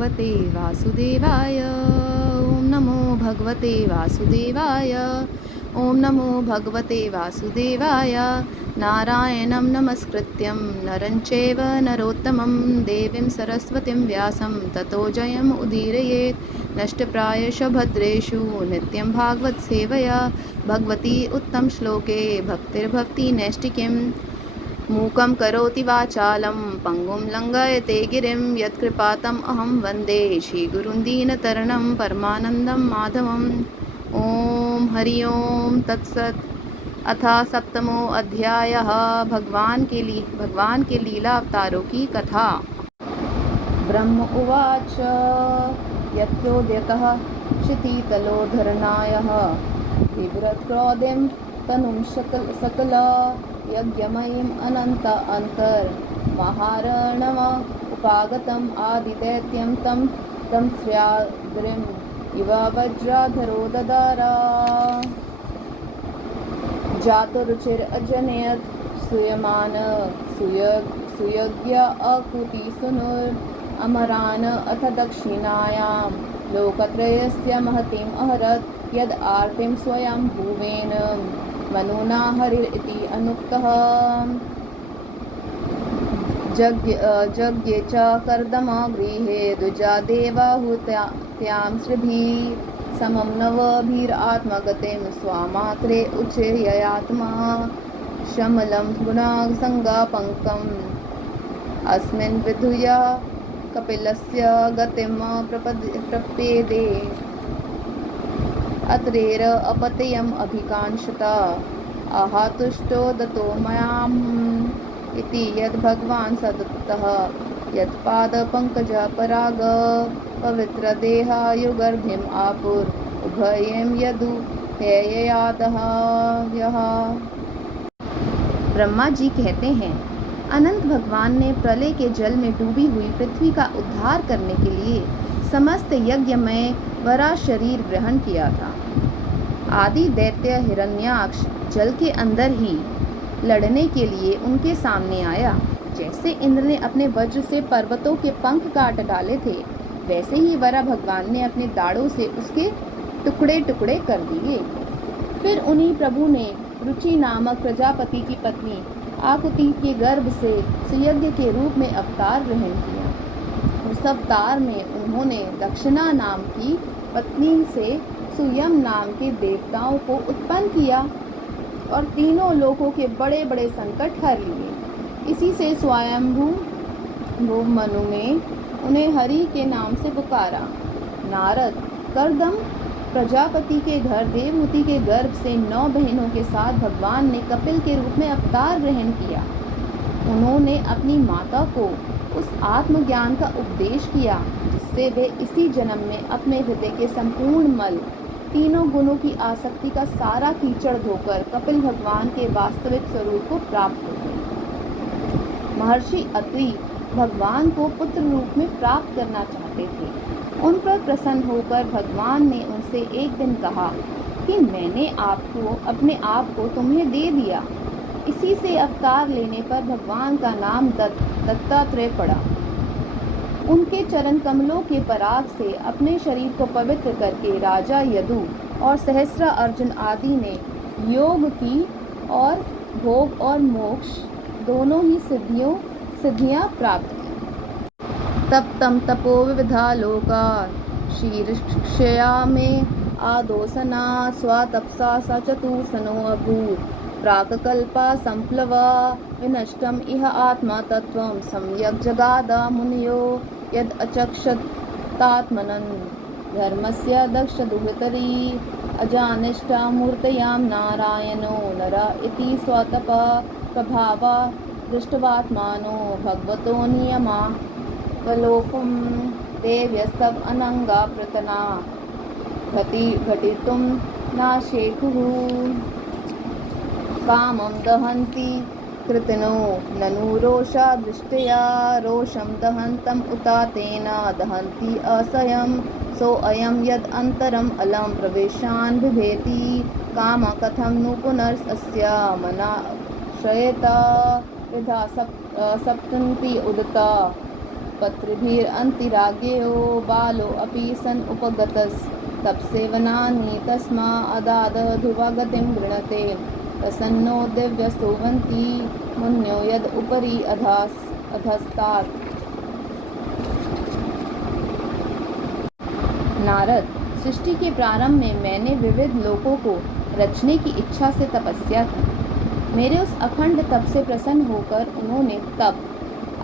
भगवते वासुदेवाय। ओम नमो भगवते वासुदेवाय। ओम नमो भगवते वासुदेवाय। नारायणं नमस्कृत्यं नरं चैव नरोत्तमं देवीं सरस्वतीं व्यासं ततो जयम् उदीरयेत्। नष्टप्रायेषु भद्रेषु नित्यं भागवत सेवया भगवती उत्तम श्लोके भक्तिर्भवति नैष्टिकीम्। मूकं करोति वाचालं पंगुं लंघयते गिरिं यत्कृपातम् अहं वन्दे श्रीगुरुं दीनतरणं परमानन्दं माधवम्। ओम हरि ओम तत्सत्। अथ सप्तमो अध्यायः भगवान के लीला अवतारों की कथा। ब्रह्म उवाच यत्रोद्यतः क्षितितलोधरनायः बिभ्रत्क्रोधिं तनुं सकल यज्ञमयीम् अनन्त महारणव उपागतम् आदिदैत्यं तं श्र्याद्रिम् इव वज्राधरो ददारा। जातुरुचिर अजनयत् सूयमान सुयज्ञ अकुति सुनुर अमरान अथ दक्षिणायां लोकत्रयस्य महतीम् अहरत् यद् आर्तिं स्वयं भुवेन मनुना हरिरिति अनुक्तः। जज्ञे च कर्दम गृहे द्विजा देवाहुत्यां श्रीभिः समं नवभिरात्मगतिं स्वामात्रे उच्चयात्मा शमलं गुणासङ्गापङ्कम् अस्मिन् विधूय कपिलस्य गतिं प्रपेदे अत्रेर अपत्यम् अभिकाङ्क्षता आहातुष्टो दतो मयाम् इति यद्भगवान् सदत्तः यत्पादपङ्कजः पराग पवित्रदेहायुगर्भिम् आपुर उभयं यदु हेययातः यः। ब्रह्मा जी कहते हैं, अनंत भगवान ने प्रलय के जल में डूबी हुई पृथ्वी का उद्धार करने के लिए समस्त यज्ञ में वरा शरीर ग्रहण किया था। आदि दैत्य हिरण्याक्ष जल के अंदर ही लड़ने के लिए उनके सामने आया। जैसे इंद्र ने अपने वज्र से पर्वतों के पंख काट डाले थे, वैसे ही वरा भगवान ने अपने दाढ़ों से उसके टुकड़े टुकड़े कर दिए। फिर उन्हीं प्रभु ने रुचि नामक प्रजापति की पत्नी आकुति के गर्भ से सुयज्ञ के रूप में अवतार ग्रहण किया। उस अवतार में उन्होंने दक्षिणा नाम की पत्नी से सुयम नाम के देवताओं को उत्पन्न किया और तीनों लोकों के बड़े बड़े संकट हर लिए। इसी से स्वयंभू मनु ने उन्हें हरि के नाम से पुकारा। नारद करदम प्रजापति के घर देवहूति के गर्भ से 9 बहनों के साथ भगवान ने कपिल के रूप में अवतार ग्रहण किया। उन्होंने अपनी माता को उस आत्मज्ञान का उपदेश किया जिससे वे इसी जन्म में अपने हृदय के संपूर्ण मल तीनों गुणों की आसक्ति का सारा कीचड़ धोकर कपिल भगवान के वास्तविक स्वरूप को प्राप्त हो गए। महर्षि अत्रि भगवान को पुत्र रूप में प्राप्त करना चाहते थे। उन पर प्रसन्न होकर भगवान ने उनसे एक दिन कहा कि मैंने अपने आप को तुम्हें दे दिया। इसी से अवतार लेने पर भगवान का नाम दत्तात्रेय पड़ा। उनके चरण कमलों के पराग से अपने शरीर को पवित्र करके राजा यदु और सहस्र अर्जुन आदि ने योग की और भोग और मोक्ष दोनों ही सिद्धियां प्राप्त की। तप तम तपो विविधा लोका शीर्षया में आदोसना स्वतपसा स चतुसनो अभूत् प्राककल्पा संप्लवा विनष्टम इह आत्मा तत्वं सम्यक् जगाद मुनियो यद अचक्षतात्मनं धर्मस्य दक्ष दुहितरी अजानिष्टा मूर्तयां नारायणो नर इति स्वतपा प्रभावा दृष्टवात्मानो भगवतो नियमा वलोकं देव्यस्तव अनंगा प्रतना घटितुं नाशेकुः कामं दहन्ति कृतनो ननु रोषा दृष्ट्या रोषं दहन्तम् उतातेन दहन्ति असयं सोऽयं यद् अन्तरम् अलं प्रवेशान् बिभेति काम कथं नु पुनरस्य मनाश्रयेत यथा सप्तन्ति उदता पत्रिभिरन्तिराज्ञयो बालो अपि सन् उपगतस् तपसेवनानि तस्मा अदाद ध्रुवगतिं गृणते प्रसन्नो दिव्यस्तुवन्ति मुन्यो यद उपरि अधस्तात्। नारद, सृष्टि के प्रारंभ में मैंने विविध लोकों को रचने की इच्छा से तपस्या की। मेरे उस अखंड तप से प्रसन्न होकर उन्होंने तप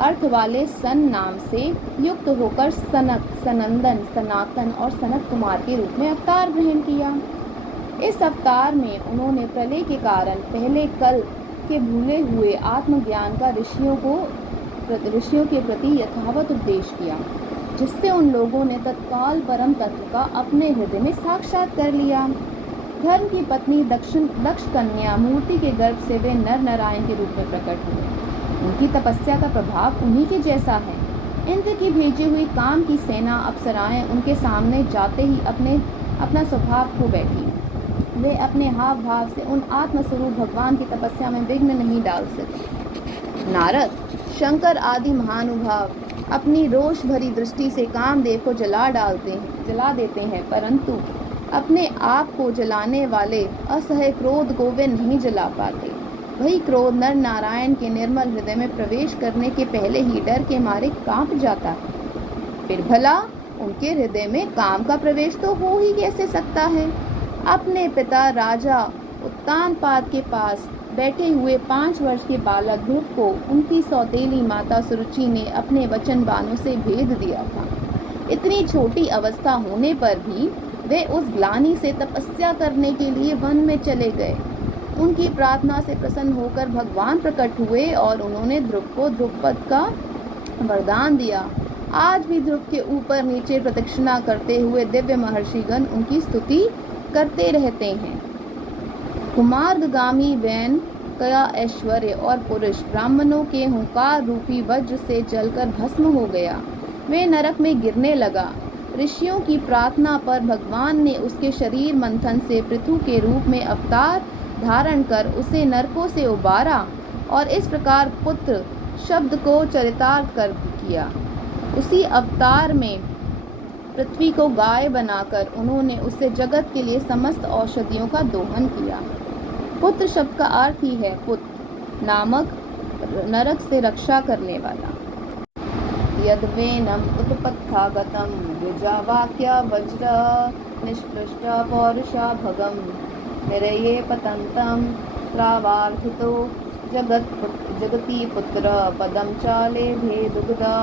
अर्थ वाले सन नाम से युक्त होकर सनक, सनंदन, सनातन और सनत कुमार के रूप में अवतार ग्रहण किया। इस अवतार में उन्होंने प्रलय के कारण पहले कल के भूले हुए आत्मज्ञान का ऋषियों के प्रति यथावत उपदेश किया, जिससे उन लोगों ने तत्काल परम तत्व का अपने हृदय में साक्षात कर लिया। धर्म की पत्नी दक्ष कन्या मूर्ति के गर्भ से वे नर नारायण के रूप में प्रकट हुए। उनकी तपस्या का प्रभाव उन्हीं के जैसा है। इंद्र की भेजी हुई काम की सेना अप्सराएं उनके सामने जाते ही अपना स्वभाव खो बैठी। वे अपने हाव भाव से उन आत्मस्वरूप भगवान की तपस्या में विघ्न नहीं डाल सके। नारद, शंकर आदि महानुभाव अपनी रोष भरी दृष्टि से कामदेव को जला देते हैं, परंतु अपने आप को जलाने वाले असह्य क्रोध को वे नहीं जला पाते। वही क्रोध नर नारायण के निर्मल हृदय में प्रवेश करने के पहले ही डर के मारे कांप जाता है। फिर भला उनके हृदय में काम का प्रवेश तो हो ही कैसे सकता है। अपने पिता राजा उत्तानपाद के पास बैठे हुए 5 वर्ष के बालक ध्रुव को उनकी सौतेली माता सुरुचि ने अपने वचन बाणों से भेद दिया था। इतनी छोटी अवस्था होने पर भी वे उस ग्लानि से तपस्या करने के लिए वन में चले गए। उनकी प्रार्थना से प्रसन्न होकर भगवान प्रकट हुए और उन्होंने ध्रुव को ध्रुवपद का वरदान दिया। आज भी ध्रुव के ऊपर नीचे प्रदक्षिणा करते हुए दिव्य महर्षिगण उनकी स्तुति करते रहते हैं। कुमार्गामी वैन कया ऐश्वर्य और पुरुष ब्राह्मणों के हुंकार रूपी वज्र से जलकर भस्म हो गया। वे नरक में गिरने लगा। ऋषियों की प्रार्थना पर भगवान ने उसके शरीर मंथन से पृथु के रूप में अवतार धारण कर उसे नरकों से उबारा और इस प्रकार पुत्र शब्द को चरितार्थ कर किया। उसी अवतार में पृथ्वी को गाय बनाकर उन्होंने उससे जगत के लिए समस्त औषधियों का दोहन किया। पुत्र शब्द का अर्थ ही है पुत्र नामक नरक से रक्षा करने वाला। यद्वेनम उत्पत्थागतम द्विजावाक्या वज्र निष्पृष्ट पौरुषा भगम निरये पतंतम त्रावार्थितो जगती पुत्र पदम चाले भेदुग्धा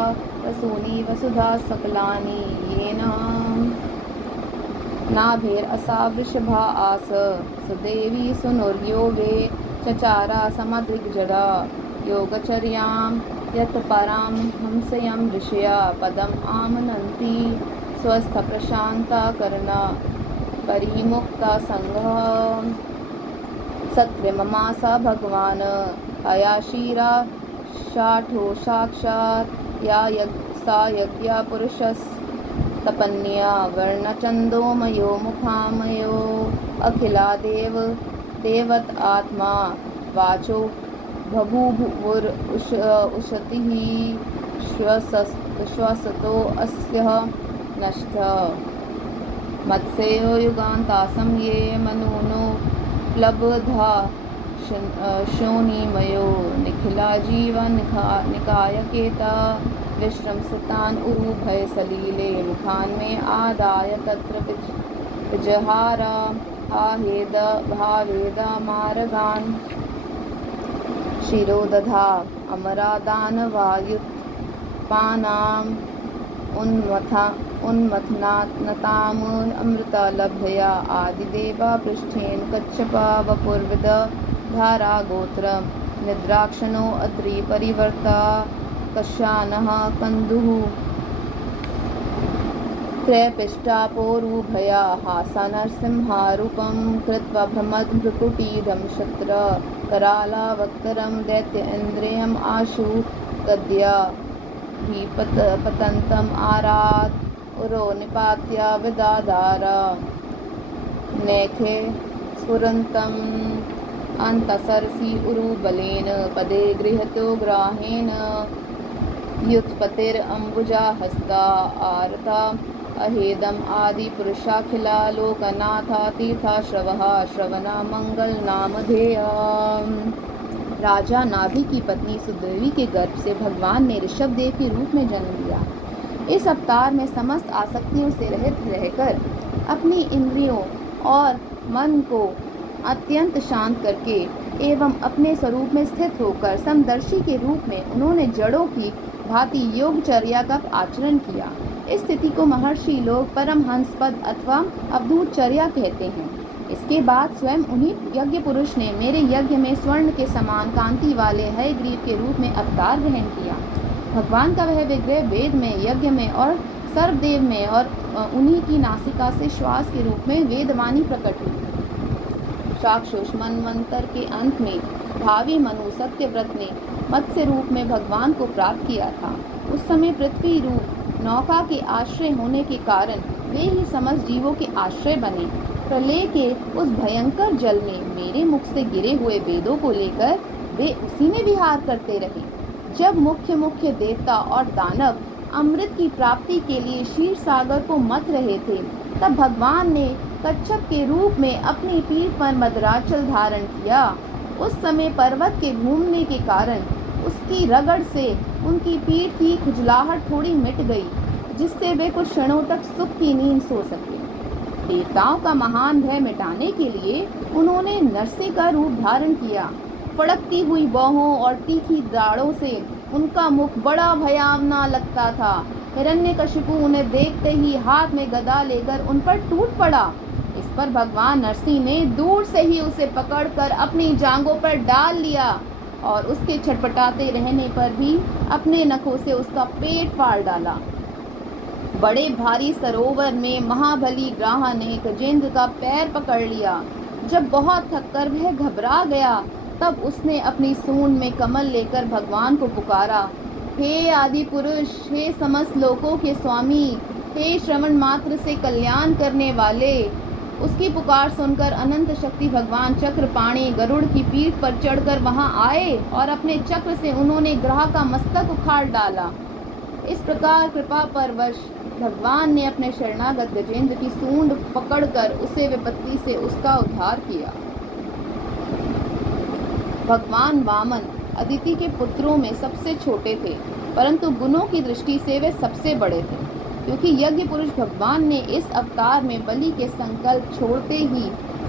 वसूनि वसुधा सकलानि येन नाभेर असा वृषभा आस सुदेवी सुनुर्यो वे चचारा समदृग्जड़ा योगचर्यां यत् परां हंसयं ऋषया पदम आमनन्ति स्वस्थ प्रशांता कर्ण परिमुक्ता संघ सत्वममासा भगवान अयाशीरा शाठो साक्षात् या सा यज्ञा पुरुषस् तपन्या वर्णचंदोमयो मुखामयो अखिला देवत आत्मा वाचो बभूवुर उशतिः श्वसतो अस्य नष्ट मत्स्यो युगान्तासं ये मनुनो प्लबधा शोनिमयो निखिला जीवन निकायकेता विश्रंसितान उरुभय सलीले मुखान में आदाय तत्र विजहारा आहेद भावेद मार्गान शिरोदधा अमरादानवायुत्पानाम उन्मथनात्नताम अमृता लभया आदिदेवा पृष्ठेन कच्छपा वपुर्विद धारा गोत्र निद्राक्षणो अद्रि परिवर्ता कश्यानः कंदुः त्रयपिष्टापोरुभया हासा नरसिंहारूपं कृत्वा भ्रमद्भ्रुकुटीरं शत्र करालावक्तरं दैत्य इन्द्रियम् आशु गद्या पतन्तम् आरात् उरो निपात्य विदादार नैखे स्फुरन्तम् अन्तसरसि उरुबलेन पदे गृहतो ग्राहेण युत्पतिर अम्बुजा हस्ता आरता अहेदम आदि पुरुषाखिला लोकनाथा तीर्था श्रवणा मंगल नामधेया। राजा नाभि की पत्नी सुदेवी के गर्भ से भगवान ने ऋषभ देव के रूप में जन्म लिया। इस अवतार में समस्त आसक्तियों से रहित रहकर अपनी इंद्रियों और मन को अत्यंत शांत करके एवं अपने स्वरूप में स्थित होकर समदर्शी के रूप में उन्होंने जड़ों की भांति योगचर्या का आचरण किया। इस स्थिति को महर्षि लोग परमहंस पद अथवा अवधूतचर्या कहते हैं। इसके बाद स्वयं उन्हीं यज्ञ पुरुष ने मेरे यज्ञ में स्वर्ण के समान कांति वाले हयग्रीव के रूप में अवतार ग्रहण किया। भगवान का वह विग्रह वेद में, यज्ञ में और सर्वदेव में और उन्हीं की नासिका से श्वास के रूप में वेदवाणी प्रकट हुई। चाक्षुष मनवंतर के अंत में भावी मनु सत्यव्रत ने मत्स्य रूप में भगवान को प्राप्त किया था। उस समय पृथ्वी रूप नौका के आश्रय होने के कारण वे ही समस्त जीवों के आश्रय बने। प्रलय के उस भयंकर जल में मेरे मुख से गिरे हुए वेदों को लेकर वे उसी में विहार करते रहे। जब मुख्य देवता और दानव अमृत की प्राप्ति के लिए क्षीर सागर को मथ रहे थे, तब भगवान ने कच्छप के रूप में अपनी पीठ पर मदराचल धारण किया। उस समय पर्वत के घूमने के कारण उसकी रगड़ से उनकी पीठ की खुजलाहट थोड़ी मिट गई, जिससे वे कुछ क्षणों तक सुख की नींद सो सके। देवताओं का महान भय मिटाने के लिए उन्होंने नरसिंह का रूप धारण किया। फड़कती हुई बाहों और तीखी दाढ़ों से उनका मुख बड़ा भयावना लगता था। हिरण्यकशिपु उन्हें देखते ही हाथ में गदा लेकर उन पर टूट पड़ा। इस पर भगवान नरसिंह ने दूर से ही उसे पकड़कर अपनी जांघों पर डाल लिया और उसके छटपटाते रहने पर भी अपने नखों से उसका पेट फाड़ डाला। बड़े भारी सरोवर में महाबली ग्राह ने गजेंद्र का पैर पकड़ लिया। जब बहुत थककर वह घबरा गया, तब उसने अपनी सूंड में कमल लेकर भगवान को पुकारा, हे आदि पुरुष, हे समस्त लोकों के स्वामी, हे श्रवण मात्र से कल्याण करने वाले। उसकी पुकार सुनकर अनंत शक्ति भगवान चक्रपाणी गरुड़ की पीठ पर चढ़कर वहां आए और अपने चक्र से उन्होंने ग्राह का मस्तक उखाड़ डाला। इस प्रकार कृपा परवश भगवान ने अपने शरणागत गजेंद्र की सूंड पकड़कर उसे विपत्ति से उसका उद्धार किया। भगवान वामन अदिति के पुत्रों में सबसे छोटे थे, परंतु गुणों की दृष्टि से वे सबसे बड़े थे, क्योंकि यज्ञ पुरुष भगवान ने इस अवतार में बलि के संकल्प छोड़ते ही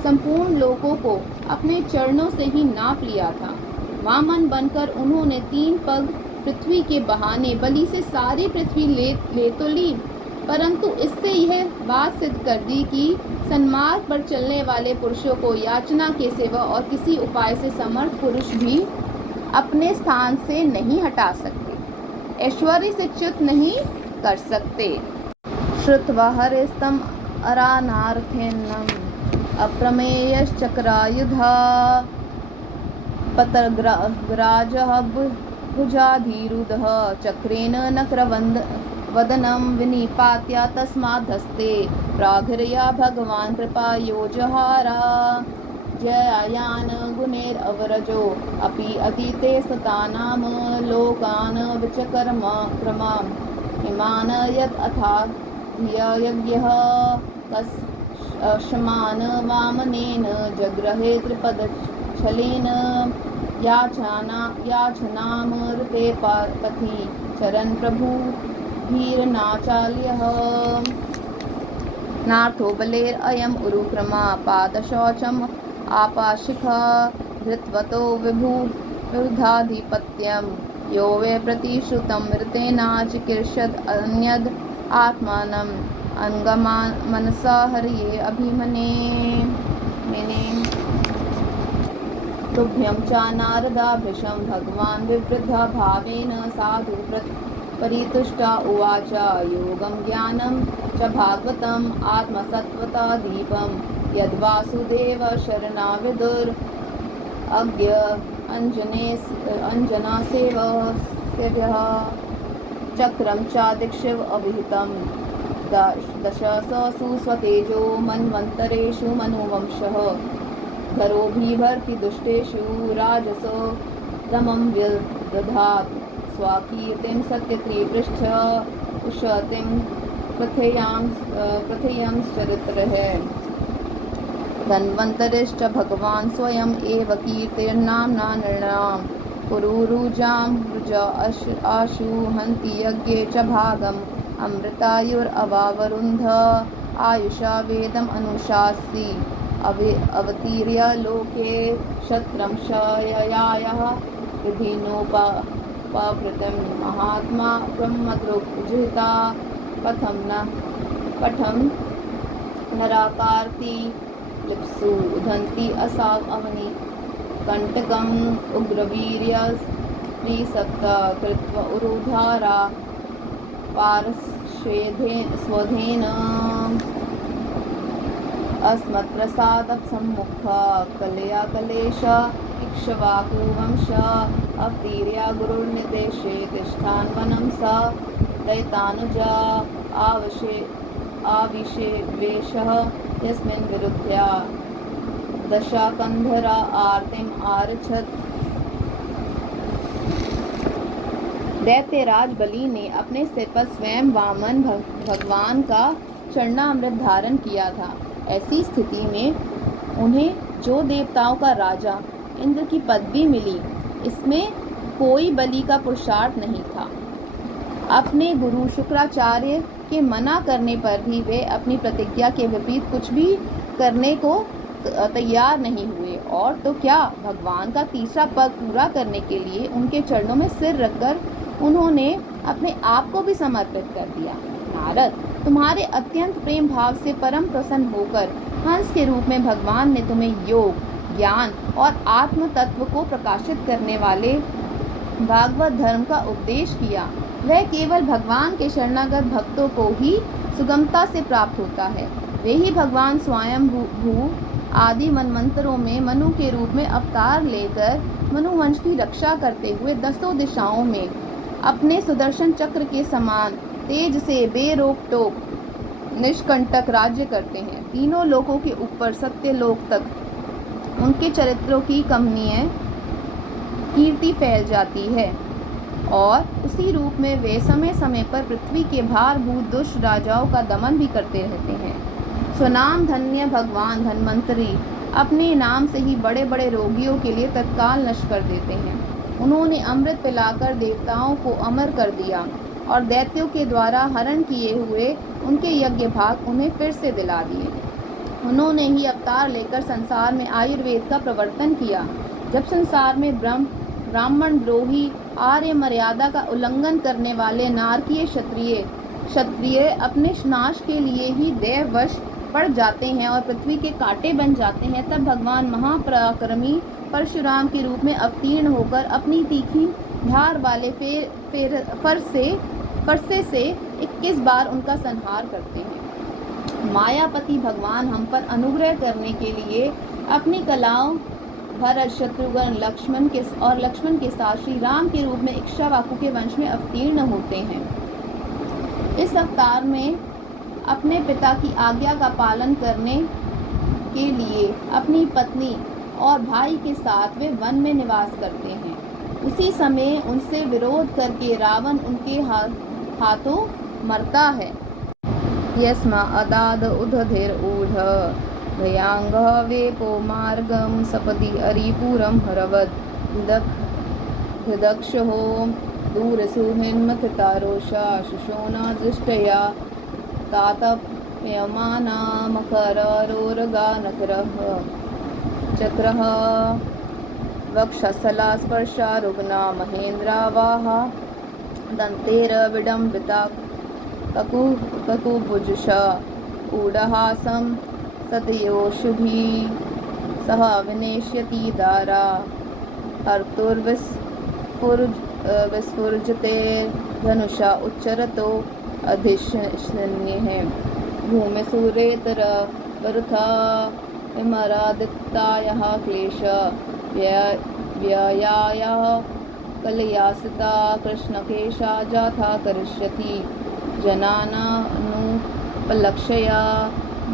संपूर्ण लोकों को अपने चरणों से ही नाप लिया था। वामन बनकर उन्होंने 3 पग पृथ्वी के बहाने बलि से सारी पृथ्वी ले तो ली, परंतु इससे यह बात सिद्ध कर दी कि सन्मार्ग पर चलने वाले पुरुषों को याचना के सिवा और किसी उपाय से समर्थ पुरुष भी अपने स्थान से नहीं हटा सकते, ऐश्वर्य से च्युत नहीं कर सकते। श्रुत्वा हरिस्तम अरानार्थेन्नम अप्रमेयश्चक्रायुधा पतग्राजः भुजाधीरुदः चक्रेण नक्रवदनं विनिपात्य तस्माद्धस्ते प्राघिर्या भगवान् कृपायो जहारा। जयायान गुणैरवरजो अपि अतीते सतानां लोकान् विचकर्म क्रमाम् इमान् यत् अथा यज्ञः कस्मान् वामनेन जग्रहे त्रिपदच्छलेन याचनामृते पथि चरन् प्रभु धीरनाचाल्यः। नार्थो बलेर अयम् उरुक्रमा पादशौचम् आपाशिखा धृत्वतो विबुधाधिपत्यं यो वे प्रतिश्रुतं मृतेनाचिकीर्षद् अन्यद् आत्मानम् अंगमान मनसा हरिये अभिमने तुभ्यं च नारदाभृशं भगवान् विवृद्धा भावेन साधु परितुष्टा उवाच योगं ज्ञानं च भागवतम् आत्मसत्त्वता दीपं यद्वासुदेव शरणाविदुर् अज्ञ अंजनासेवः चक्रं च दिक्षिव अभिहितं दशसु स्वतेजो मन्वन्तरेषु मनुवंशः घरोभिभर्ति दुष्टेषु राजसो दमं विदधात् स्वाकीर्तिं सत्यत्रिपृष्ठ उशतिं प्रथेयांश्चरित्रः धन्वन्तरिश्च भगवान् स्वयं एव कीर्तिर्नाम्ना नृणां पुरुरुजां रुज आशु हन्ति यज्ञे च भागम् अमृतायुरवावरुन्ध आयुषा वेदम् अनुशास्ति अवतीर्य लोके क्षत्रं क्षययायः विधिनोपकृतं महात्मा ब्रह्मदृग्जिता पठं नराकारति लिप्सु उदन्ति असाव अवनि कंटकम् उग्रवीर्य स्त्रीसप्त कृत्वा उरुधारा पार्श्वेधेन अस्मत्प्रसादसम्मुख कलया कलेश इक्ष्वाकुवंश अवतीर्य गुरुर्निदेशे तिष्ठान्वनं स दैतानुजा आविशेवेशः यस्मिन् विरुध्या दशाकन्धरा आरतिम् आरक्षत। दैत्यराज बलि ने अपने सिर पर स्वयं वामन भगवान का चरणामृत धारण किया था। ऐसी स्थिति में उन्हें जो देवताओं का राजा इंद्र की पदवी मिली, इसमें कोई बलि का पुरुषार्थ नहीं था। अपने गुरु शुक्राचार्य के मना करने पर भी वे अपनी प्रतिज्ञा के विपरीत कुछ भी करने को तैयार नहीं हुए, और तो क्या, भगवान का तीसरा पद पूरा करने के लिए उनके चरणों में सिर रखकर उन्होंने अपने आप को भी समर्पित कर दिया। नारद, तुम्हारे अत्यंत प्रेम भाव से परम प्रसन्न होकर हंस के रूप में भगवान ने तुम्हें योग, ज्ञान और आत्म तत्व को प्रकाशित करने वाले भागवत धर्म का उपदेश किया। वह केवल भगवान के शरणागत भक्तों को ही सुगमता से प्राप्त होता है। वे ही भगवान स्वयं भू आदि मनमंत्रों में मनु के रूप में अवतार लेकर मनुवंश की रक्षा करते हुए दसों दिशाओं में अपने सुदर्शन चक्र के समान तेज से बेरोक टोक निष्कंटक राज्य करते हैं। तीनों लोकों के ऊपर सत्य लोक तक उनके चरित्रों की कमनीय कीर्ति फैल जाती है, और उसी रूप में वे समय समय पर पृथ्वी के भारभूत दुष्ट राजाओं का दमन भी करते रहते हैं। स्वनाम धन्य भगवान धन्वंतरी अपने नाम से ही बड़े बड़े रोगियों के लिए तत्काल नष्ट कर देते हैं। उन्होंने अमृत पिलाकर देवताओं को अमर कर दिया और दैत्यों के द्वारा हरण किए हुए उनके यज्ञ भाग उन्हें फिर से दिला दिए। उन्होंने ही अवतार लेकर संसार में आयुर्वेद का प्रवर्तन किया। जब संसार में ब्राह्मण द्रोही आर्य मर्यादा का उल्लंघन करने वाले नारकीय क्षत्रिय अपने नाश के लिए ही दैववश पड़ जाते हैं और पृथ्वी के कांटे बन जाते हैं, तब भगवान महापराक्रमी परशुराम के रूप में अवतीर्ण होकर अपनी तीखी धार वाले फरसे से 21 बार उनका संहार करते हैं। मायापति भगवान हम पर अनुग्रह करने के लिए अपनी कलाओं भरत, शत्रुघ्न, लक्ष्मण के साथ श्री राम के रूप में इक्ष्वाकु के वंश में अवतीर्ण होते हैं। इस अवतार में अपने पिता की आज्ञा का पालन करने के लिए अपनी पत्नी और भाई के साथ वे वन में निवास करते हैं। उसी समय उनसे विरोध करके रावण उनके हाथों मरता है। यस्मा अदाद उदधिर ऊढ़ भयांग वेपो मार्गम सपदि अरिपुरम हरवद हृदक्षो दूरसुहिन्मथितारोषा शुशोना दृष्टया तातप्यमाना मकरोरगानकरः चक्रः वक्षस्थला स्पर्शा रुग्ना महेन्द्रावाहा दन्तेरविडम्बिता ककुभुजश ऊढहासं सतयोषुभिः सह विनेष्यति दारा हर्तुर्विस्फुर्जते धनुषा उच्चरतो अधिष्ण्यः भूमिसूरेतर वरुथा विमरादित्यायः क्लेश व्ययायः कलयासिता कृष्णकेशा जाथा करिष्यति जनानानुपलक्ष्य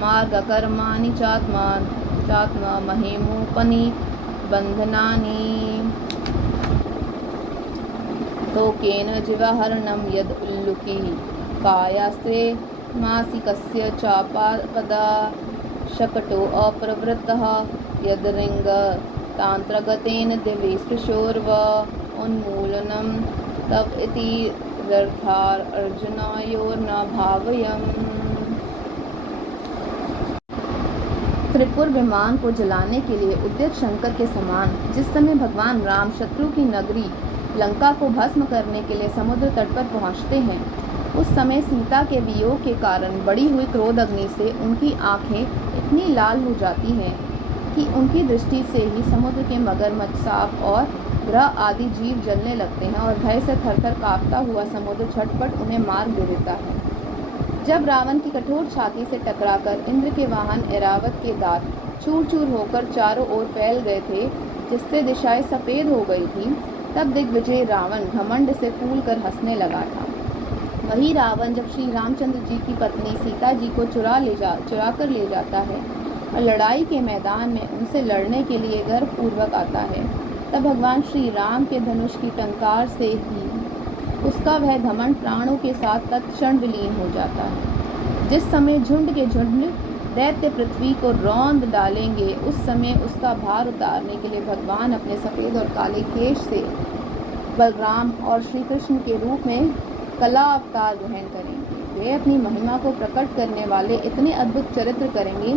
मार्गकर्माणि चात्मा महेमूपनि बन्धनानि। तोकेन जीवाहरणं यद् उल्लुकी कायास्त्रे मासिकस्य चापापदा शकटो अप्रवृत्तः यद् तान्त्रगतेन दिवि स्पृशोर्व उन्मूलनं तव इति अर्जुनायोर्न भावयम्। त्रिपुर विमान को जलाने के लिए उद्यत शंकर के समान जिस समय भगवान राम शत्रु की नगरी लंका को भस्म करने के लिए समुद्र तट पर पहुंचते हैं, उस समय सीता के वियोग के कारण बढ़ी हुई क्रोध अग्नि से उनकी आंखें इतनी लाल हो जाती हैं कि उनकी दृष्टि से ही समुद्र के मगरमच्छ, सांप और ग्रह आदि जीव जलने लगते हैं और भय से थरथर कांपता हुआ समुद्र झटपट उन्हें मार दे देता है। जब रावण की कठोर छाती से टकराकर इंद्र के वाहन ऐरावत के दांत चूर चूर होकर चारों ओर फैल गए थे, जिससे दिशाएं सफ़ेद हो गई थी, तब दिग्विजय रावण घमंड से फूल कर हंसने लगा था। वही रावण जब श्री रामचंद्र जी की पत्नी सीता जी को चुरा कर ले जाता है और लड़ाई के मैदान में उनसे लड़ने के लिए गर्वपूर्वक आता है, तब भगवान श्री राम के धनुष की टंकार से ही उसका वह घमंड प्राणों के साथ तत्क्षण विलीन हो जाता है। जिस समय झुंड के झुंड दैत्य पृथ्वी को रौंद डालेंगे, उस समय उसका भार उतारने के लिए भगवान अपने सफ़ेद और काले केश से बलराम और श्री कृष्ण के रूप में कला अवतार ग्रहण करेंगे। वे अपनी महिमा को प्रकट करने वाले इतने अद्भुत चरित्र करेंगे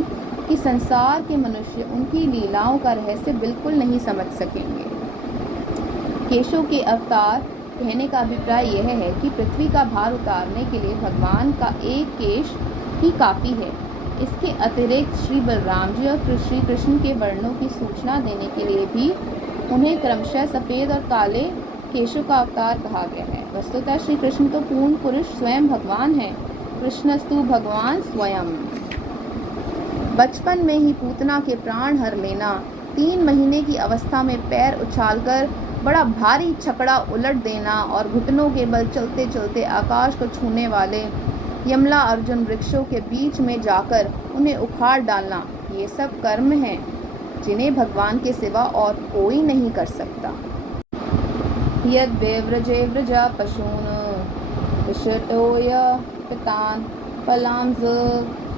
कि संसार के मनुष्य उनकी लीलाओं का रहस्य बिल्कुल नहीं समझ सकेंगे। केशों के अवतार कहने का अभिप्राय यह है कि पृथ्वी का भार उतारने के लिए भगवान का एक केश ही काफ़ी है। इसके अतिरिक्त श्री बलराम जी और श्री कृष्ण के वर्णों की सूचना देने के लिए भी उन्हें क्रमशः सफ़ेद और काले केशों का अवतार कहा गया है। वस्तुतः श्री कृष्ण तो पूर्ण पुरुष स्वयं भगवान हैं। कृष्णस्तु भगवान स्वयं। बचपन में ही पूतना के प्राण हर लेना, 3 महीने की अवस्था में पैर उछालकर बड़ा भारी छकड़ा उलट देना और घुटनों के बल चलते चलते आकाश को छूने वाले यमला अर्जुन वृक्षों के बीच में जाकर उन्हें उखाड़ डालना, ये सब कर्म हैं जिन्हें भगवान के सिवा और कोई नहीं कर सकता। यद व्रजे व्रजा पशून विशटोय पितान फलांस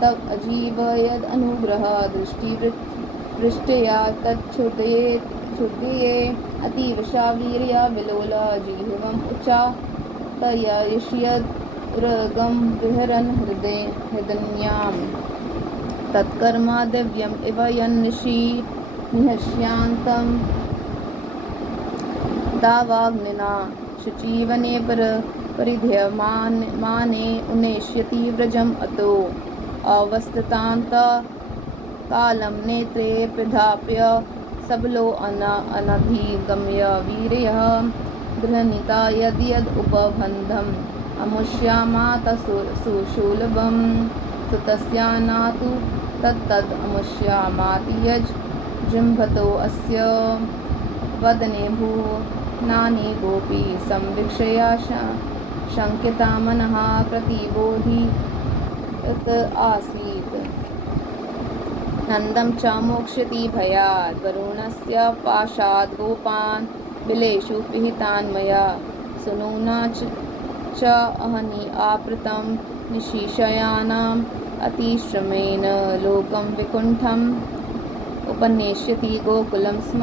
तब अजीव यद अनुग्रह दृष्टि वृष्टया तच्छुद्धये अतीवशा वीर्या विलोला जीवम उच्चा तयष्यद उरगम विहरन हृदयाम तत्कर्मा दिव्यम इव यन्निशि निहस्यांतम दावाग्निना शुचीवने परिध्यमाने उन्नेष्यति व्रजम अतो अवस्थितांत कालम नेत्रे प्रधाप्य सबलो अनधिगम्य वीर्यः गृह्णीता यद यद उपबन्धम् अमुष्यामात सुशूलभं सुतस्यानातु तत्तद् अमुष्यामाति यज जृम्भतो अस्य वदने भुवनानि गोपी संवीक्षया शङ्किता मनः प्रतिबोधित आसीत्। नन्दं च मोक्ष्यति भयाद् वरुणस्य पाशाद् गोपान् बिलेषु पिहितान् मया सुनूना च अहनि आपृतं निशीशयानाम् अतिश्रमेण लोकं विकुण्ठम् उपनेष्यति गोकुलं स्म।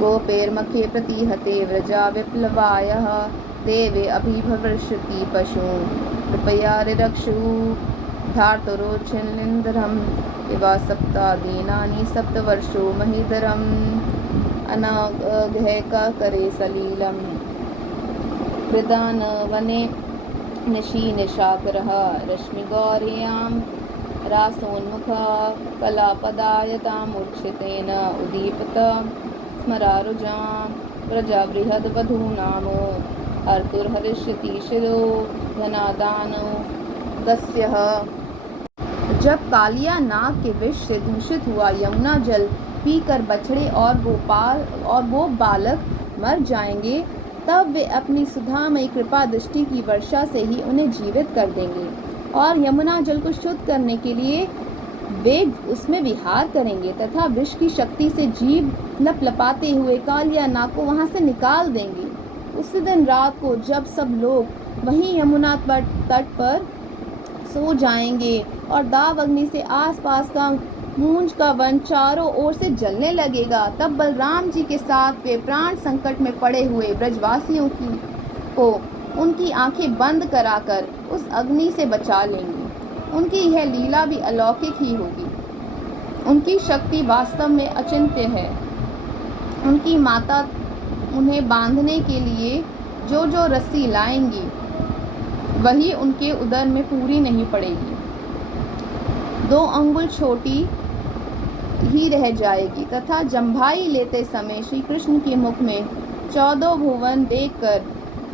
गोपेर्मखे प्रतिहते व्रजा विप्लवायः देवे अभिभविष्यति पशून् कृपया रिरक्षुः धार्तरोच्छिन्निन्द्रम् इव सप्तादीनानि सप्तवर्षो महीधरम् अनघैककरे सलीलम् कृदान वने निशाकरः रश्मिगौर्यां रासोन्मुखः कलापदायतामूर्च्छितेन उदीपत स्मरारुजां व्रजबृहद्वधूनां हर्तुर्हरिष्यति शिरो धनादानो दस्यः। जब कालिया नाग के विष से दूषित हुआ यमुना जल पीकर बछड़े और गोप बालक मर जाएंगे, तब वे अपनी सुधामयी कृपा दृष्टि की वर्षा से ही उन्हें जीवित कर देंगे और यमुना जल को शुद्ध करने के लिए वे उसमें विहार करेंगे तथा विष की शक्ति से जीभ लपलपाते हुए कालिया नाग को वहां से निकाल देंगे। उसी दिन रात को जब सब लोग वहीं यमुना तट पर सो जाएंगे और दाव अग्नि से आसपास का मूंज का वन चारों ओर से जलने लगेगा, तब बलराम जी के साथ वे प्राण संकट में पड़े हुए ब्रजवासियों को उनकी आंखें बंद कराकर उस अग्नि से बचा लेंगे। उनकी यह लीला भी अलौकिक ही होगी। उनकी शक्ति वास्तव में अचिंत्य है। उनकी माता उन्हें बांधने के लिए जो जो रस्सी लाएंगी वही उनके उदर में पूरी नहीं पड़ेगी, 2 अंगुल छोटी ही रह जाएगी तथा जम्भाई लेते समय श्री कृष्ण के मुख में 14 भुवन देखकर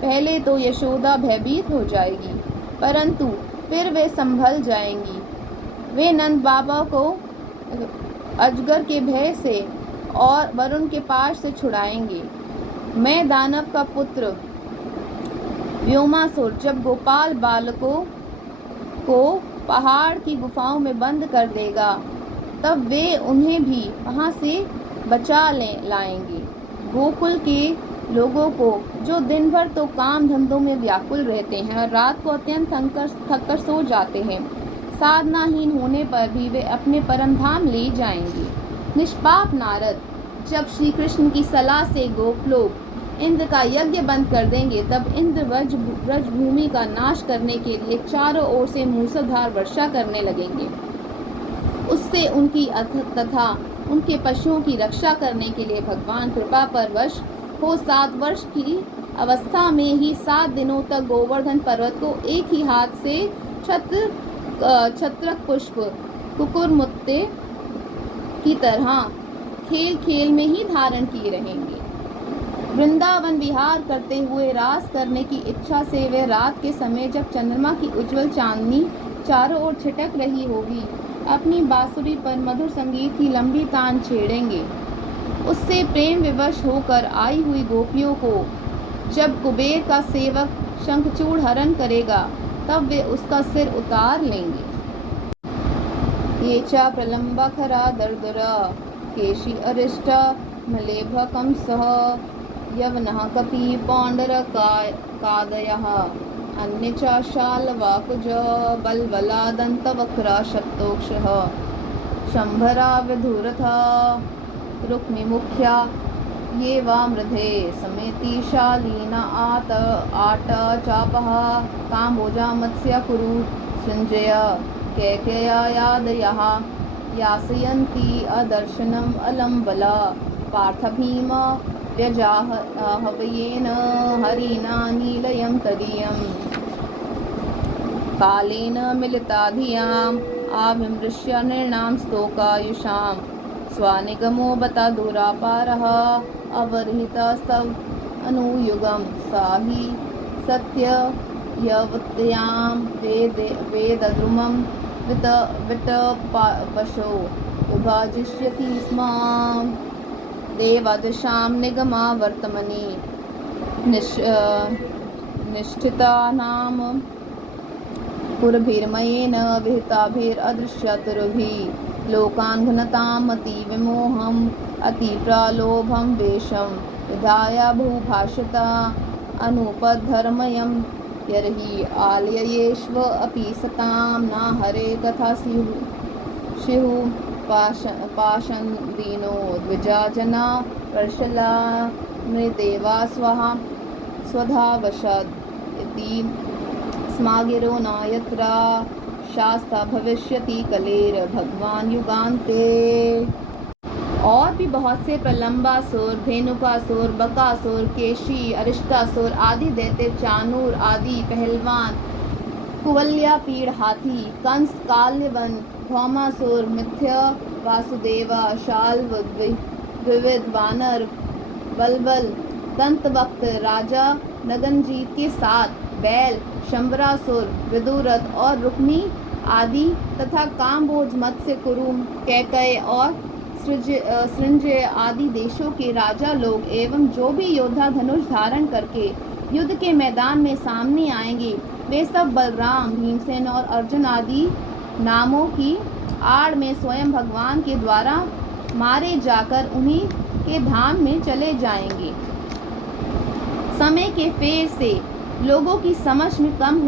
पहले तो यशोदा भयभीत हो जाएगी, परंतु फिर वे संभल जाएंगी। वे नंद बाबा को अजगर के भय से और वरुण के पाश से छुड़ाएंगे। मैं दानव का पुत्र व्योमासुर जब गोपाल बालकों को पहाड़ की गुफाओं में बंद कर देगा, तब वे उन्हें भी वहां से बचा लाएंगे। गोकुल के लोगों को जो दिन भर तो काम धंधों में व्याकुल रहते हैं और रात को अत्यंत थक कर सो जाते हैं, साधनाहीन होने पर भी वे अपने परम धाम ले जाएंगे। निष्पाप नारद जब श्री कृष्ण की सलाह से गोपलोक इंद्र का यज्ञ बंद कर देंगे, तब इंद्र ब्रजभूमि का नाश करने के लिए चारों ओर से मूसलाधार वर्षा करने लगेंगे। उससे उनकी तथा उनके पशुओं की रक्षा करने के लिए भगवान कृपा परवश हो 7 वर्ष की अवस्था में ही 7 दिनों तक गोवर्धन पर्वत को एक ही हाथ से छत्रक पुष्प कुकुरमुत्ते की तरह खेल खेल में ही धारण किए रहेंगे। वृंदावन विहार करते हुए रास करने की इच्छा से वे रात के समय जब चंद्रमा की उज्जवल चांदनी चारों ओर छिटक रही होगी, अपनी बांसुरी पर मधुर संगीत की लंबी तान छेड़ेंगे। उससे प्रेम विवश होकर आई हुई गोपियों को जब कुबेर का सेवक शंखचूड़ हरण करेगा, तब वे उसका सिर उतार लेंगे। ये चा प्रलंबा खरा दरदरा केशी अरिष्टा मलेभकम सह यवनः कपि पौंडर कादयः अन्य च शालवाकुज बलबला दंतवक्रा शक्तोक्षः शंभरा विधुरथा रुक्मिमुख्या ये वा मृधे समेति शालीना आट चापः काम्बोजा मत्स्य कुरु सृञ्जय कैकेया यादयः यासयन्ति अदर्शनम् अलम्बला पार्थ भीम व्यजाहवयेन हरिणा नीलयं तदीयं कालेन मिलिताधियाम् आविमृश्य नृणां स्तोकायुषां स्वानिगमो बता दुरापारः अवरहितस्तव अनुयुगं साहि सत्य यवत्यां वेदद्रुमं विटपशो विभाजिष्यति स्म देवादशां निगमावर्तमनि निष्ठितानां पुरभिर्मयेन विहिताभिरदृश्यतुर्भिः लोकान् घ्नताम् अतिविमोहम् अतिप्रलोभं वेषं विधाय बहुभाषिता अनुपधर्मयं यर्हि आलयेष्व अपि सतां न हरे तथा स्युः पाषन्दीनो द्विजा जना वर्षला मृदेवा स्वधावशद इति स्मागिरो न यत्र शास्ता भविष्यति कलेर भगवान युगान्ते। और भी बहुत से प्रलंबासुर, धेनुकासुर, बकासुर, केशी, अरिष्टासुर आदि दैत्य, चाणूर आदि पहलवान, कुवल्या पीड़ हाथी, कंस, काल्यवन, भौमासुर, मिथ्य, वासुदेवा, शाल्व, विविध वानर, बलबल, दंतवक्त, राजा नगनजीत के साथ बैल, शंबरासुर, विदुरथ और रुक्मी आदि तथा काम्बोज, मत्स्य, कुरु, कैकय और सृंजय आदि देशों के राजा लोग एवं जो भी योद्धा धनुष धारण करके युद्ध के मैदान में सामने आएंगे, वे सब बलराम, भीमसेन और अर्जुन आदि नामों की आड़ में स्वयं भगवान के द्वारा मारे जाकर उन्हीं के धाम में चले जाएंगे। समय के फेर से लोगों की समझ में कम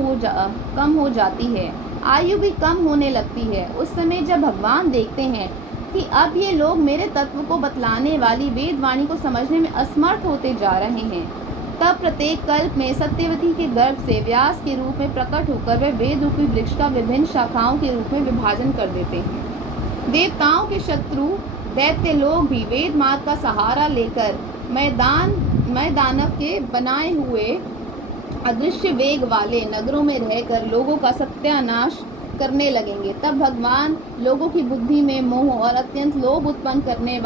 हो जाती है, आयु भी कम होने लगती है। उस समय जब भगवान देखते हैं कि अब ये लोग मेरे तत्व को बतलाने वाली वेद वाणी को समझने में असमर्थ होते जा रहे हैं, तब प्रत्येक कल्प में सत्यवती के गर्भ से व्यास के रूप में प्रकट होकर वे वेद रूपी वृक्ष का विभिन्न शाखाओं के रूप में विभाजन कर देते हैं। देवताओं के शत्रु दैत्य लोग भी वेद मार्ग का सहारा लेकर मैं दानव के बनाए हुए अदृश्य वेग वाले नगरों में रहकर लोगों का सत्यानाश करने लगेंगे। तब भगवान लोगों की बुद्धि में मोह और अत्यंत लोभ उत्पन्न करने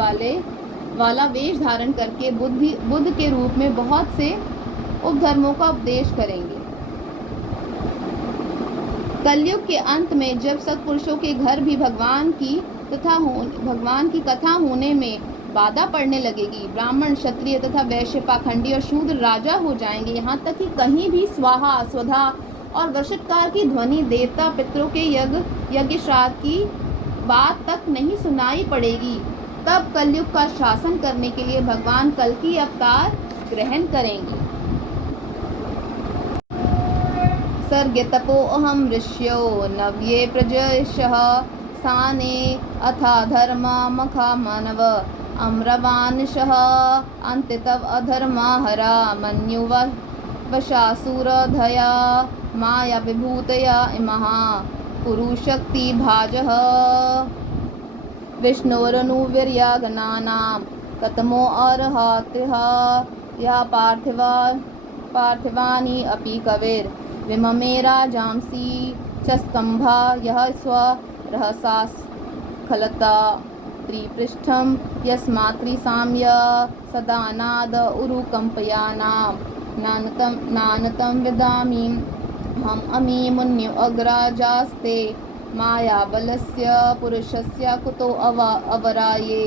वाला वेश धारण करके बुद्ध के रूप में बहुत से उपधर्मों का उपदेश करेंगे। कलयुग के अंत में जब सत्पुरुषों के घर भी भगवान की कथा होने में बाधा पड़ने लगेगी, ब्राह्मण, क्षत्रिय तथा वैश्य, पाखंडी और शूद्र राजा हो जाएंगे। यहाँ तक कि कहीं भी स्वाहा, स्वधा और वशत्कार की ध्वनि देवता पितरों के यज्ञ श्राद्ध की बात तक नहीं सुनाई पड़ेगी। तब कलयुग का शासन करने के लिए भगवान कल्कि अवतार ग्रहण करेंगे। सर्गतपोऽहं ऋष्यो नव्ये प्रजयशः स्थाने अथा धर्मामखा मानव अम्रवानिशः अन्ते तव अधर्मा हरा मन्युव वशासुरधया माया विभूतया इमः पुरुषशक्ति भाजः विष्णोरनुवीर्या गणानां कतमो अर्हत्यः या पार्थिवानि अपि कविर् विममे राजांसि च स्तम्भा यः स्वरहसा स्खलता त्रिपृष्ठं यस्मात्रिसाम्य सदानाद उरुकम्पयानां नानतं विदामि हम अमी मुन्यो अग्राजास्ते मायाबलस्य पुरुषस्य कुतो अवराये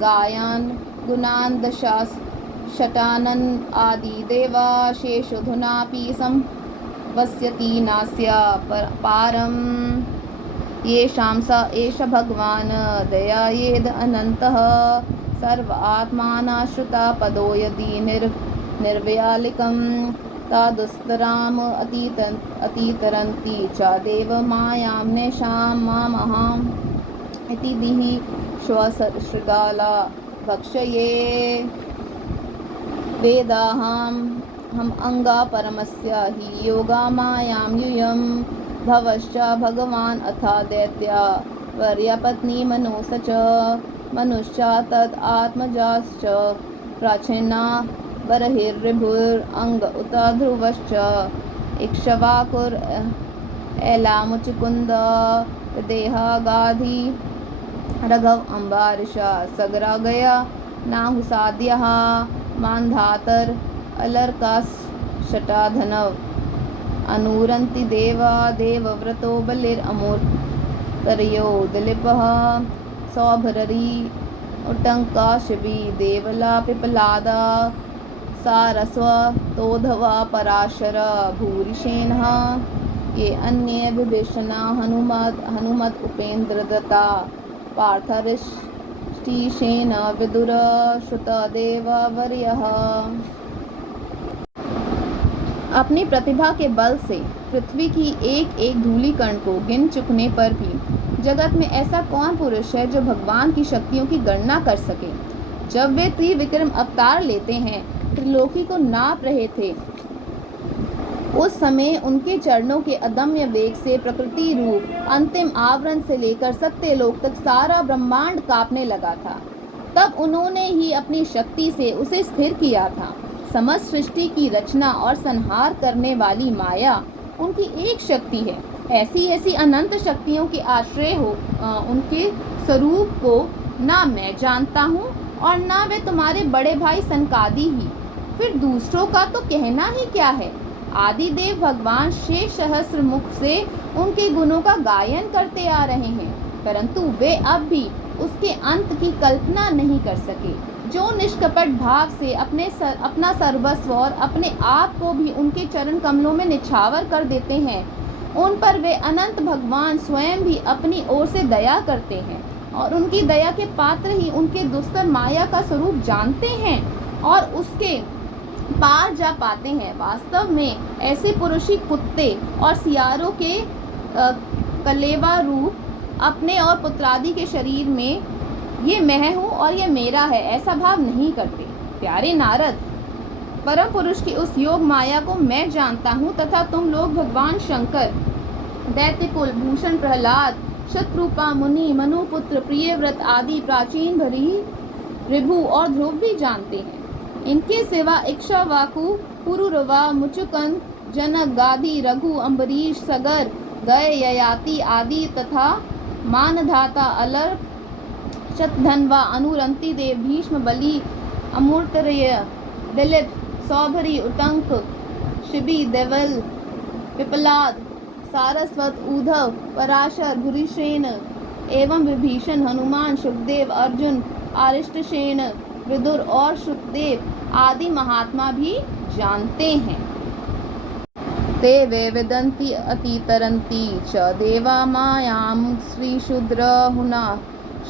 गायान् गुणान् दशाशटानन् आदिदेवा शेषोऽधुनापि संवस्यति नास्य पारम् येषां स एष भगवान् दयायेद अनन्तः सर्व आत्मानाश्रिता पदो यदि निर्व्यालिकं तादुस्तराम अतितरन्ति च देव मायां नैषां मामहम् इति दिहि श्वशृगाला भक्षये वेदाहम् अंगा परमस्य हि योगा मायां यूयं भवश्च भगवान् अथा दैत्या वर्यपत्नी मनोस च मनुश्च तद् आत्मजाश्च प्राचीना बर्हिर्विभुरंग उत ध्रुवश्च इक्ष्वाकुर ऐलामुचकुंद देहगाधि रघव अम्बारिषा सगरा गया नाहुसाद्यः मान्धातर अलर्काशटाधनव अनुरन्ति देवा देवव्रतो बलिरमोत्तरयो दिलीपः सौभररी उटंकाशिबी देवला पिपलादा सारस्व तोधवा पराशर भूरिशेनः ये अन्ये विभीषणा हनुमत उपेन्द्रदत्ता पार्थरिष्टिशेन विदुर श्रुतदेववर्यः। अपनी प्रतिभा के बल से पृथ्वी की एक एक धूलि कण को गिन चुकने पर भी जगत में ऐसा कौन पुरुष है जो भगवान की शक्तियों की गणना कर सके। जब वे त्रिविक्रम अवतार लेते हैं, त्रिलोकी को नाप रहे थे, उस समय उनके चरणों के अदम्य वेग से प्रकृति रूप अंतिम आवरण से लेकर सत्यलोक तक सारा ब्रह्मांड कांपने लगा था। तब उन्होंने ही अपनी शक्ति से उसे स्थिर किया था। समस्त सृष्टि की रचना और संहार करने वाली माया उनकी एक शक्ति है। ऐसी अनंत शक्तियों के आश्रय हो उनके स्वरूप को ना मैं जानता हूँ और ना वे तुम्हारे बड़े भाई सनकादि ही। फिर दूसरों का तो कहना ही क्या है। आदिदेव भगवान शेष सहस्र मुख से उनके गुणों का गायन करते आ रहे हैं, परंतु वे अब भी उसके अंत की कल्पना नहीं कर सके। जो निष्कपट भाव से अपना सर्वस्व और अपने आप को भी उनके चरण कमलों में निछावर कर देते हैं, उन पर वे अनंत भगवान स्वयं भी अपनी ओर से दया करते हैं और उनकी दया के पात्र ही उनके दुस्तर माया का स्वरूप जानते हैं और उसके पार जा पाते हैं। वास्तव में ऐसे पुरुष ही कुत्ते और सियारों के कलेवा रूप अपने और पुत्रादि के शरीर में ये मैं हूँ और ये मेरा है ऐसा भाव नहीं करते। प्यारे नारद, परम पुरुष की उस योग माया को मैं जानता हूँ तथा तुम लोग भगवान शंकर, दैत्यकुल भूषण प्रहलाद, शत्रुपा मुनि, मनुपुत्र, प्रियव्रत आदि प्राचीन भरी ऋभु और ध्रुव भी जानते हैं। इनके सिवा इक्ष्वाकु, पुरुरवा, मुचुकुंद, जनक, गादी, रघु, अम्बरीश, सगर, गय, ययाति आदि तथा मानधाता, अलर्क, शतधन्वा, अनुरंती देव, भीष्म, बलि, अमूर्तर्य, दिलीप, सौभरी, उटंक, शिबी, देवल, पिपलाद, सारस्वत, उद्धव, पराशर, भूरिश्रेण एवं विभीषण, हनुमान, सुखदेव, अर्जुन, आरिष्टसेन, विदुर और शुकदेव आदि महात्मा भी जानते हैं। ते वे विदन्ति अतितरन्ति च देवा मायां श्रीशूद्र हुना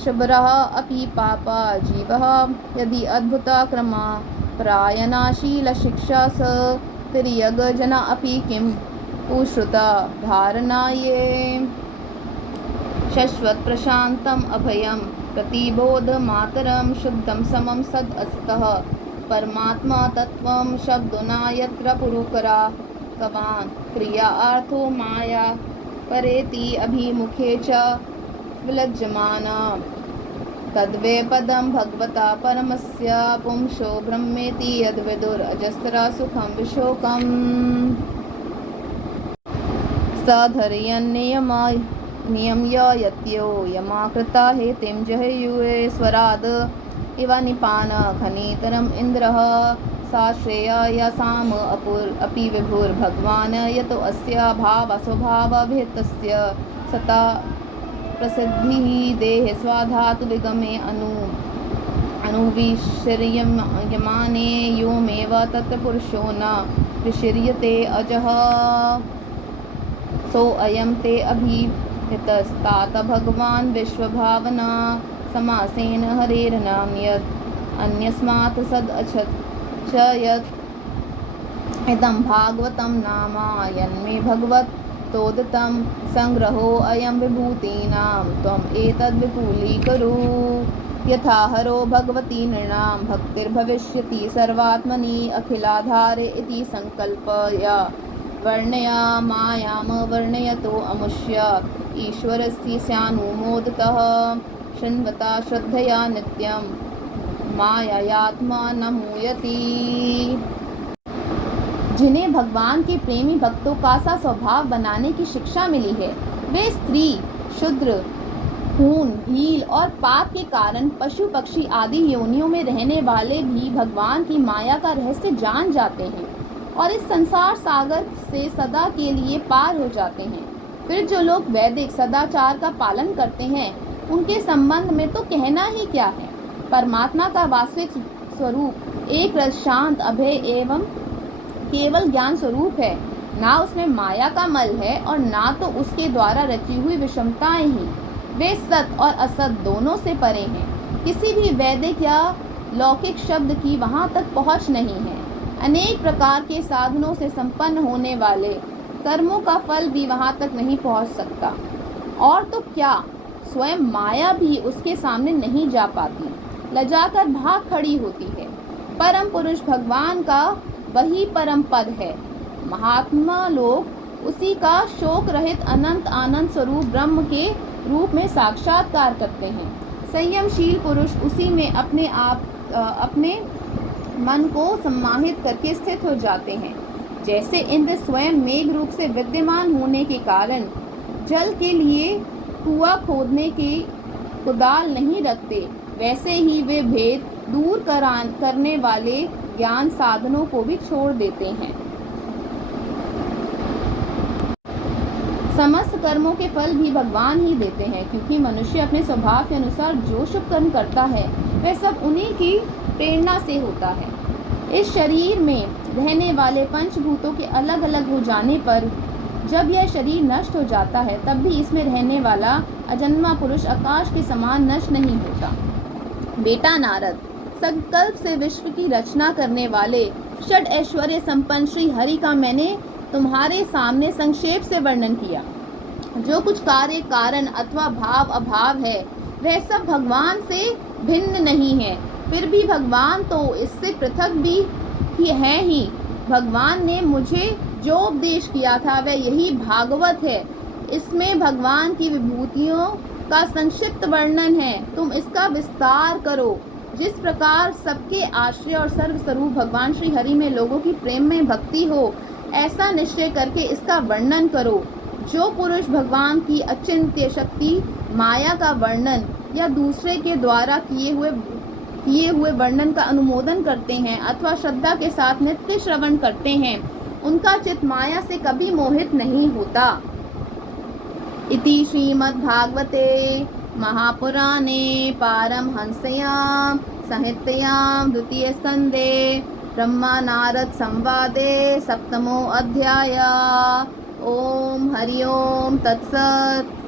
शबरः अपि पापा जीवः यदि अद्भुता क्रमा प्रायनाशील शिक्षा स तिर्यग जना अपि किं उश्रुता धारणाये शश्वत प्रशांतम अभयम प्रतिबोध मातरम शुद्धम समम सद अस्तः परमात्मा तत्वम शब्दुना यत्र पुरुकरा कवान क्रिया अर्थो माया परेति अभिमुखे च विलज्जमाना तद्वे पदम भगवता परमस्य पुंसो ब्रह्मेति यद्विदुर अजस्रा सुखम विशोकम सधर्यन्नियम यत्यो यमाकृता हेतिं जहयुरे स्वराद इव निपान खनितरम इंद्रः साश्रेय यसाम अपि विभुर भगवान यतो अस्य भाव स्वभावभेतस्य सता प्रसिद्धि देह स्वाधातु विगमे अनुविशर्यमाने योमेव तत्र पुरुषो न विशिर्यते अजः सो अयं ते अभिहितस्तात भगवान विश्वभावना समासेन हरेर्नाम यत् अन्यस्मात् सद अछत् च यत् इदं भागवतं नामायन्मे भगवतोदितं संग्रहो अयं विभूतीनां त्वम् एतद् विपुलीकुरु यथा हरो भगवती नृणां भक्तिर्भविष्यति सर्वात्मनि अखिलाधारे इति संकल्पया वर्णया मायां वर्णयतो अमुष्य ईश्वरस्य स्यानुमोदतः शृण्वता श्रद्धया नित्यं मायात्मा न मूयति। जिन्हें भगवान के प्रेमी भक्तों का सा स्वभाव बनाने की शिक्षा मिली है वे स्त्री, शूद्र, खून, भील और पाप के कारण पशु पक्षी आदि योनियों में रहने वाले भी भगवान की माया का रहस्य जान जाते हैं और इस संसार सागर से सदा के लिए पार हो जाते हैं। फिर जो लोग वैदिक सदाचार का पालन करते हैं उनके संबंध में तो कहना ही क्या है। परमात्मा का वास्तविक स्वरूप एक रस, शांत, अभय एवं केवल ज्ञान स्वरूप है। ना उसमें माया का मल है और ना तो उसके द्वारा रची हुई विषमताएं ही। वे सत और असत दोनों से परे हैं। किसी भी वैदिक या लौकिक शब्द की वहाँ तक पहुँच नहीं है। अनेक प्रकार के साधनों से संपन्न होने वाले कर्मों का फल भी वहाँ तक नहीं पहुँच सकता। और तो क्या, स्वयं माया भी उसके सामने नहीं जा पाती, लजाकर भाग खड़ी होती है। परम पुरुष भगवान का वही परम पद है। महात्मा लोग उसी का शोक रहित अनंत आनंद स्वरूप ब्रह्म के रूप में साक्षात्कार करते हैं। संयमशील पुरुष उसी में अपने मन को सम्माहित करके स्थित हो जाते हैं। जैसे इंद्र स्वयं मेघ रूप से विद्यमान होने के कारण जल के लिए कुआं खोदने की कुदाल नहीं रखते, वैसे ही वे भेद दूर करने वाले ज्ञान साधनों को भी छोड़ देते हैं। समस्त कर्मों के फल भी भगवान ही देते हैं, क्योंकि मनुष्य अपने स्वभाव के अनुसार जो शुभ कर्म करता है वह सब उन्हीं की प्रेरणा से होता है। इस शरीर में रहने वाले पंचभूतों के अलग अलग हो जाने पर जब यह शरीर नष्ट हो जाता है तब भी इसमें रहने वाला अजन्मा पुरुष आकाश के समान नष्ट नहीं होता। बेटा नारद, संकल्प से विश्व की रचना करने वाले षड ऐश्वर्य संपन्न श्री हरि का मैंने तुम्हारे सामने संक्षेप से वर्णन किया। जो कुछ कार्य कारण अथवा भाव अभाव है वह सब भगवान से भिन्न नहीं है। फिर भी भगवान तो इससे पृथक भी है ही। भगवान ने मुझे जो उपदेश किया था वह यही भागवत है। इसमें भगवान की विभूतियों का संक्षिप्त वर्णन है। तुम इसका विस्तार करो। जिस प्रकार सबके आश्रय और सर्वस्वरूप भगवान श्री हरि में लोगों की प्रेम में भक्ति हो, ऐसा निश्चय करके इसका वर्णन करो। जो पुरुष भगवान की अचिंत्य शक्ति माया का वर्णन या दूसरे के द्वारा किए हुए वर्णन का अनुमोदन करते हैं अथवा श्रद्धा के साथ नित्य श्रवण करते हैं, उनका चित्त माया से कभी मोहित नहीं होता। इति श्रीमद्भागवते महापुराणे पारमहंस्यां संहितायां द्वितीय स्कंदे ब्रह्मा नारद संवादे सप्तमो अध्याय। ओम हरि ओम तत्सत्।